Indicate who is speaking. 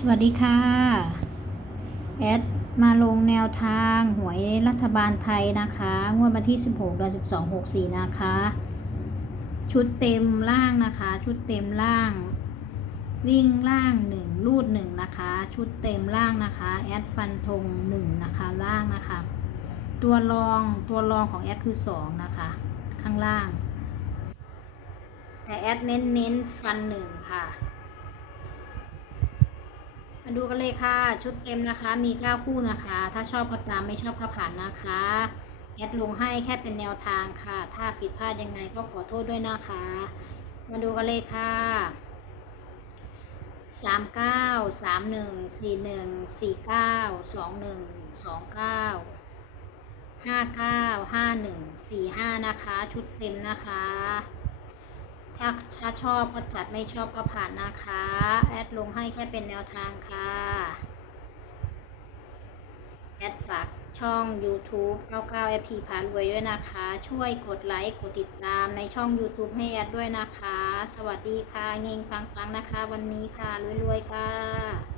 Speaker 1: สวัสดีค่ะ แอดมาลงแนวทางหวยรัฐบาลไทยนะคะ งวดวันที่ 16เดือน12 64 นะคะ ชุดเต็มล่างนะคะ ชุดเต็มล่าง วิ่งล่าง 1 รูด 1 นะคะ ชุดเต็มล่างนะคะ แอดฟันธง1 นะคะ ล่างนะคะ ตัวรองตัวรองของแอดคือ 2 นะคะ ข้างล่าง แต่แอดเน้นเน้นฟัน 1 ค่ะ มาดูกันเลยค่ะ ชุดเต็มนะคะ มี9คู่นะคะ ถ้าชอบก็ตามไม่ชอบก็ผ่านนะคะแอดลงให้แค่เป็นแนวทางค่ะ ถ้าผิดพลาดยังไงก็ขอโทษด้วยนะคะ มาดูกันเลยค่ะ3 9 3 1 4 1 4 9 2 1 2 9 5 9 5 1 4 5นะคะ ชุดเต็มนะคะถ้าถ้าชอบก็จัดไม่ชอบก็ผ่านนะคะ ลงให้แค่เป็นแนวทางค่ะแอดฝากช่อง YouTube 99 FP พารวยด้วยนะคะ ช่วยกดไลค์ กดติดตามในช่อง YouTube ให้แอดด้วยนะคะ สวัสดีค่ะ เงงฟังฟังนะคะ วันนี้ค่ะ รวย ๆ ค่ะ